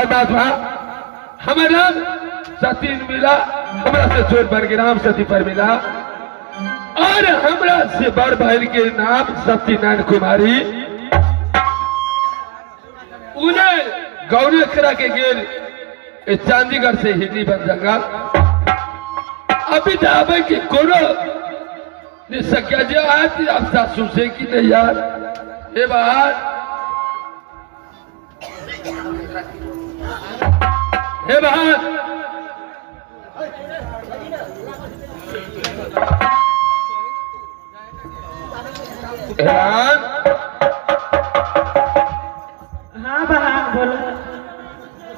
परमात्मा हमारा सती मिला, हमरा से छोट बन के नाम सती पर मिला और हमरा से बड़ बहन के नाम सत्यनारायण कुमारी। उन्हें गौरव करा के गेल चंडीगढ़ से हिंदी बन जंगल अभी दावे की कोनो निसक्या जो आती अब सासू से की नहीं यार ये बात हे बात हाँ बहन बोलो।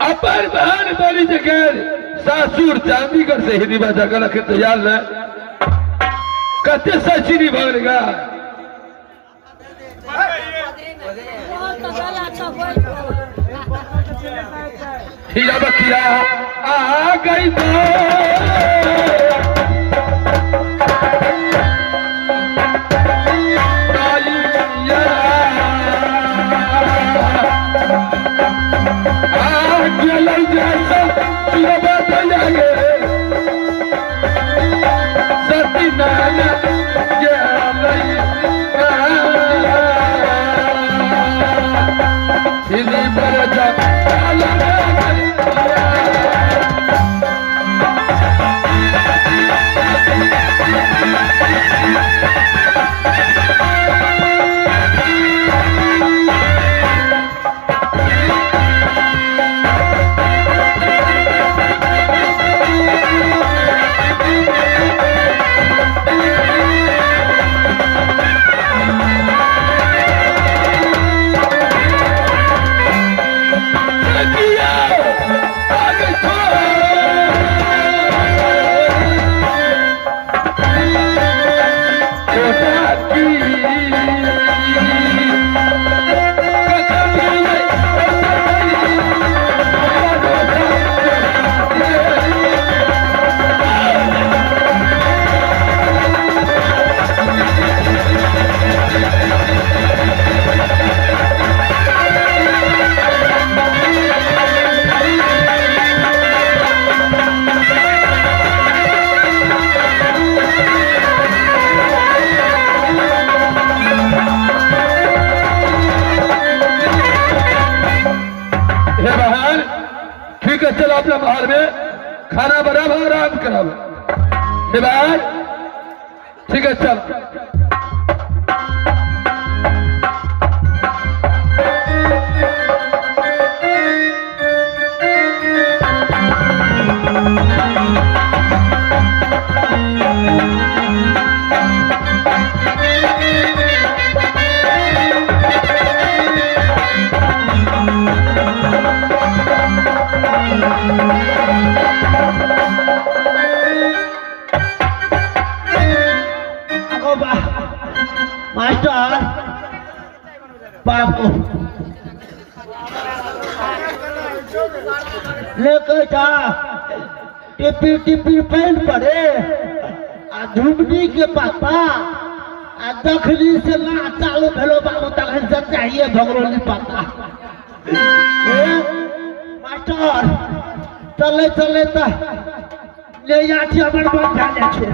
अपर बहन बोली जगह सासुर चंडीगढ़ से हिंदी में जगह के तैयार न कते सचिनी बनेगा हीरा बकिया आ गई चलो अपना बाहर में खाना बना आराम करा ठीक है चल मास्टर बाबू लेके जा टिपी टिपी पेन पड़े आ झुमनी के पापा आ दखनी से ना चालू भेलो बाबू तखन से चाहिए भगरोली पाता मास्टर चले चले तो ले जाती हमर बन जाने छे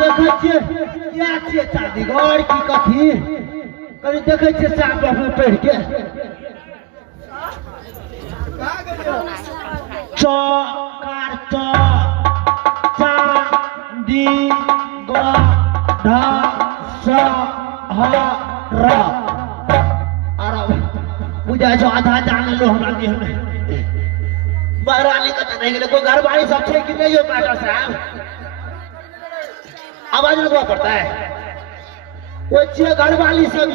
देखे छे या छे चंडीगढ़ की कथी कभी देखे छे साफ में पढ़ के चकार पूजा जो आधा जान लो हमरा देह में बहराली का नहीं गेले कोई घर वाली सब छे कि नहीं हो मास्टर साहब आवाज लगवा पड़ता है वो छे घर वाली सब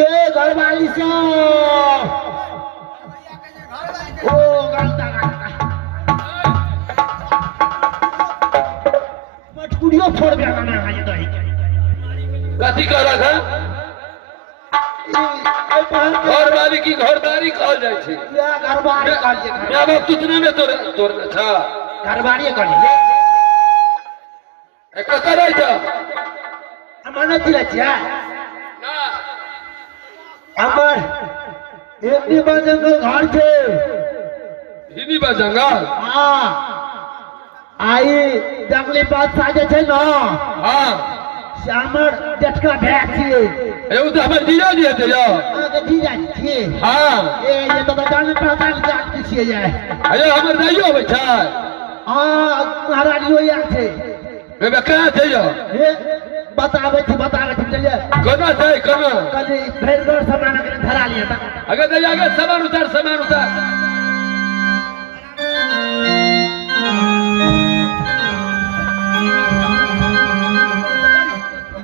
ये घर वाली सब ओ गलता मटकुड़ियों फोड़ दिया ना ये तो कथी कह रहा था घरवाली की घरदारी कहल जाय छै या घरवाली कहल छै मैं बाप तुतने में तोड़ था घरवाली कहल छै एकरा करे छ अमानत दिला छै ना हमर एक नी बा जंगल घर छे हिनी बा जंगल हाँ आई जंगली बादशाह जे छे ना हाँ से हमर जेठका भाई छिए ए उ तो हमर जीजा जी हेते यो आगे जीजा छिए हाँ ये तो जान पहचान जात के छिए जाए अरे हमर दाइयो होय छै हाँ महाराज यो यार छे ए बे कहाँ छै यो हे बतावे छे चलिए कोना छै कोना कल भेड़ घर सामान के धरा लिया था अगर दे आगे सामान उतार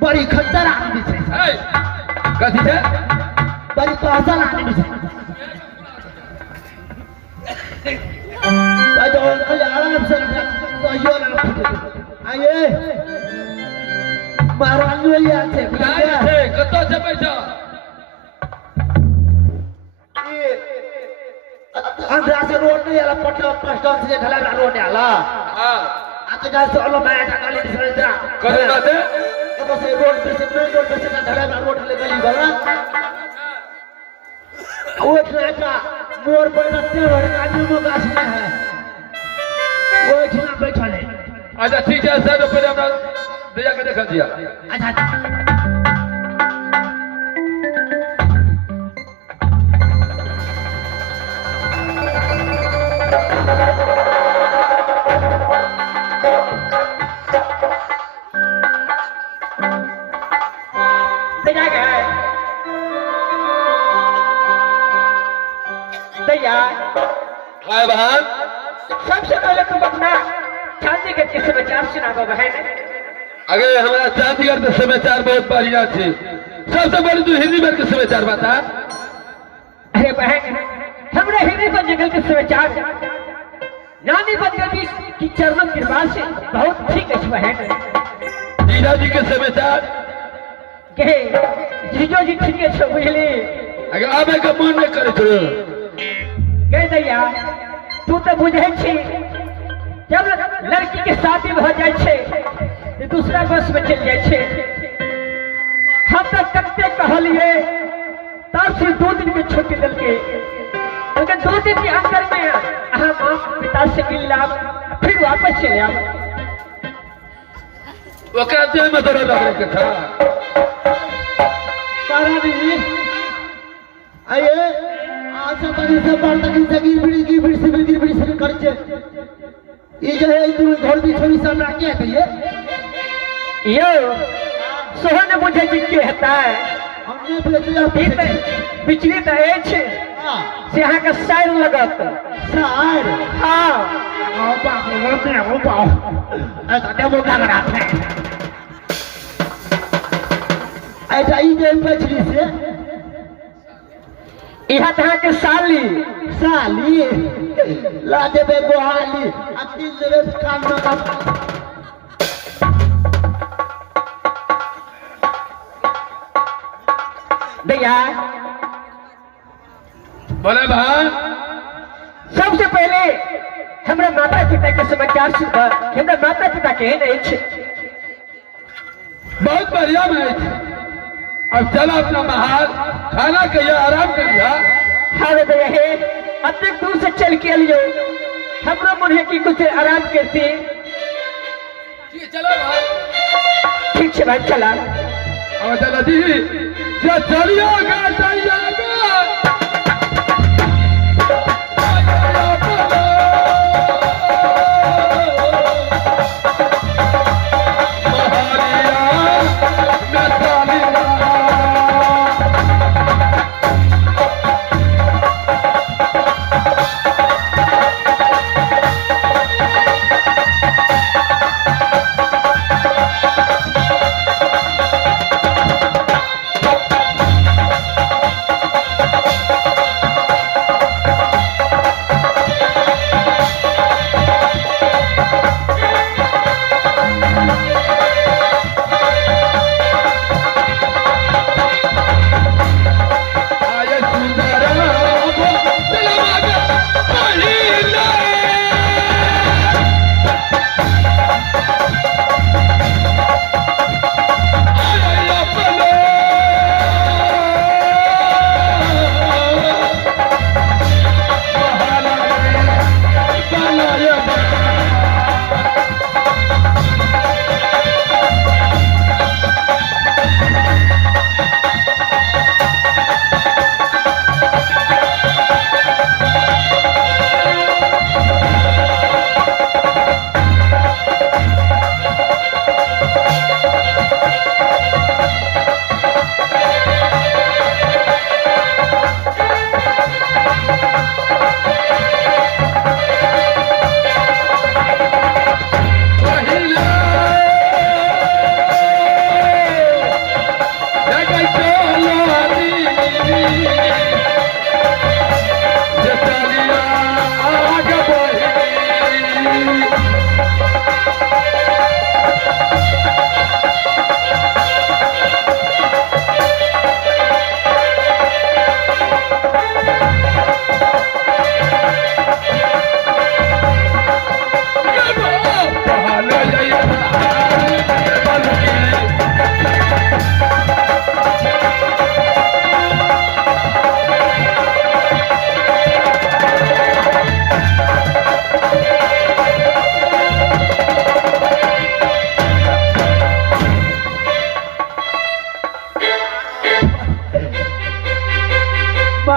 बड़ी खतरा आदमी छे ए कथि छै बड़ी कहसन आदमी छे तो कल आराम से तो यो ना आइए महाराज यो यार छे बुझाय छै कतो छै पैसा अंधरा से रोड नहीं आला पटना स्टेशन से ढला रोड आला हां आते जा से अल्लाह मैं डाली से जा करे बाते तो से रोड पे से मेन रोड पे से ढला रोड ले गली वाला वो का मोर पर नत्ते भर का नीमो गाछ में है वो ठिना बैठल है अच्छा ठीक है सर पहले हमरा दे के देखा दिया अच्छा हाय बहन सबसे पहले तुम अपना चांदीगढ़ के समाचार सुनाओ बहन अगर हमारा चांदीगढ़ के समाचार बहुत बढ़िया छे सबसे पहले तू हिंदी में के समाचार बता अरे बहन हमरे हिंदी पर जंगल के समाचार नानी बदगली की चरणों कृपा से बहुत ठीक है बहन जीजा जी के समाचार के जीजो जी ठीक है बुझली अगर आबे के मन नहीं करे छो कह दैया तू तो बुझे छी जब लड़की के शादी हो जाए छे तो दूसरा बस में चल जाए छे हम तो कत्ते कहलिए तब से 2 दिन की छुट्टी दिल के लेकिन 2 दिन के अंदर में हम माँ पिता से मिल ला फिर वापस चले आ ओकरा जे में दर्द लगे के था महाराज आइए आशा तक से बार तक से गिर बिड़ी से कर छे ये जो है तू घर भी छोड़ी सब रखे है यो सोहन मुझे जिक्के होता है हमने बोले पिछली तो एज से यहाँ का शायर लगत सार हाँ आओ बाप रे वो पाओ ऐसा डेमो का रहा है ऐसा ही जो पिछली से यहाँ तहाँ के साली ला देवे गोहाली अतिल देवे कान में का भैया बोले बहन सबसे पहले हमारे माता पिता के समाचार सुनकर हमारे माता पिता के नहीं छे बहुत बढ़िया मैच अब चलो अपना महाल खाना कहिए आराम करिए हाँ भैया है अधिक दूर से चल के लियो हमरो मन है कि कुछ आराम करते चलो भाई ठीक है भाई चला अब चलो जी चलिएगा जाइएगा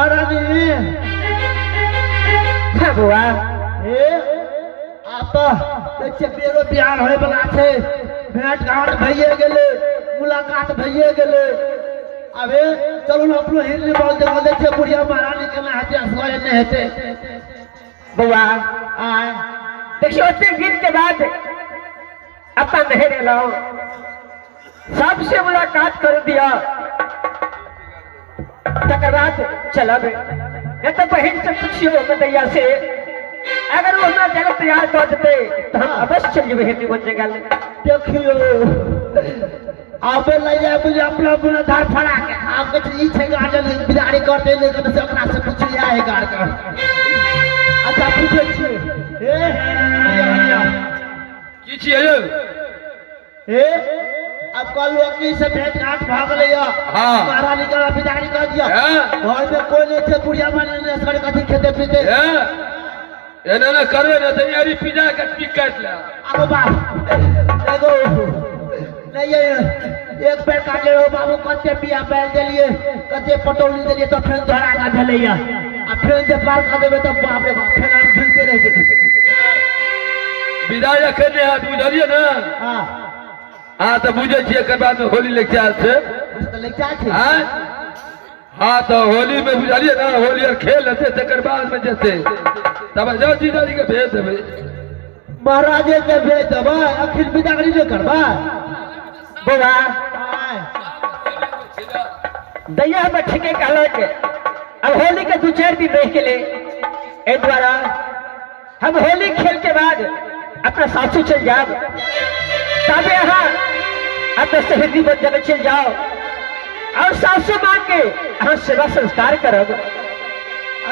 महारानी हाँ बुआ ए आता देखिए बेरो बिहार होए वाला छे भेंट घाट भइए गेले मुलाकात भइए गेले अबे चलू न अपनो हिरनी बोल दे देखिए बुढ़िया महारानी केना हेते असवाय ने हेते बुआ आए देखियो उतने दिन के बाद अपना नहरे लाओ सबसे मुलाकात कर दिया तकर बाद चलब नहीं तो बहन से पूछियो बतैया से अगर वो अपना जगह तैयार कर देते तो हम अवश्य चल जेबे हेती बन जगह देखियो आबे लइया बुझे अपना अपना धार फड़ा के आप कुछ ई छे गार्डन बिदारी कर दे लेकिन से अपना से पूछिया है गार का अच्छा पूछे छे ए की छियै यौ ए अब कल वकील से भेंट घाट भाग लिया हाँ। महारानी का बिदारी कर दिया हाँ। घर में कोई नहीं थे बुढ़िया माने ने सर कथी खेते पीते एना ना करबे ना तो यारी पिजा के टिक काट ले अब बाप एगो नहीं ये एक पैर काट ले बाबू कते बिया बैल देलिए कते पटौनी देलिए तो फिर धरा का भेलैया आ फिर जे पार कर देबे तो बाप रे बाप फिर हम झुलते रह जेते विदाई करने हाथ बुझलिए ना हां हाँ तो बुझे छियै एकर बाद में होली लेके आयल छै तो लेके आ छे हाँ हाँ तो होली में बुझलिए ना होली और खेल लेते तकर बाद में जेते तब जाओ जीजाजी के भेज देबै महाराजे के भेज देबा अखिल बिदागरी नहीं करबा बुआ आय दैया में ठीके कहलक अब होली के 2-4 दिन रह के ले ए द्वारा हम होली खेल के बाद अपना सासू चल जाब तब यहाँ अपने सहेली बन जब चल जाओ और सासू मां के हम सेवा संस्कार करब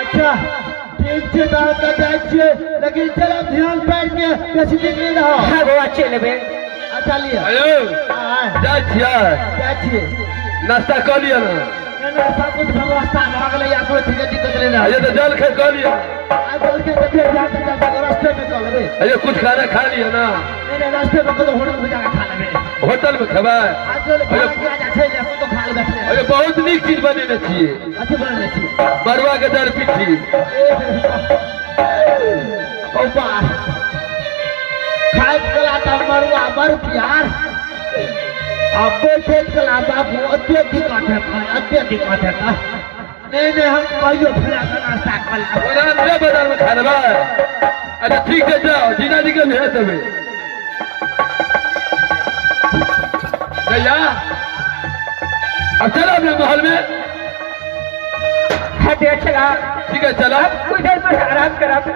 अच्छा ठीक छे दाल का जाय छे लेकिन चलो ध्यान बैठ के बेसी दिन नहीं रहो हाँ बुआ चल बे अच्छा लिया आयो आय जाय छियै क्या छे नाश्ता कर लिया ना ना सब कुछ व्यवस्था भ गेलै या कोई ठीक दिक्कत नहीं ना ये तो जल खे कर लिया आ बोल के तो फिर जाते जाते रास्ते में चल लेबे ये कुछ खाना खा लिया ना नहीं रास्ते में तो होटल में जाके खा लेबे होटल में खेबै आज तो खाना के आज छै ले तो खा लेबे अरे बहुत नीक चीज बनेने छियै अच्छे बन ले छी बरुआ के दर पिट्ठी ओ बा खाए कला त मरुआ मर प्यार अब बैठे कला बाबू अत्यधिक दिक्कत है अत्यधिक दिक्कत है नहीं हम कहियो फिरा के नाश्ता कर ले ओना बाजार में खा लेबै अच्छा ठीक है जाओ जीजाजी के भेज देबै भैया अब चलो अपने महल में हटे चला ठीक है चला कुछ देर पर आराम करब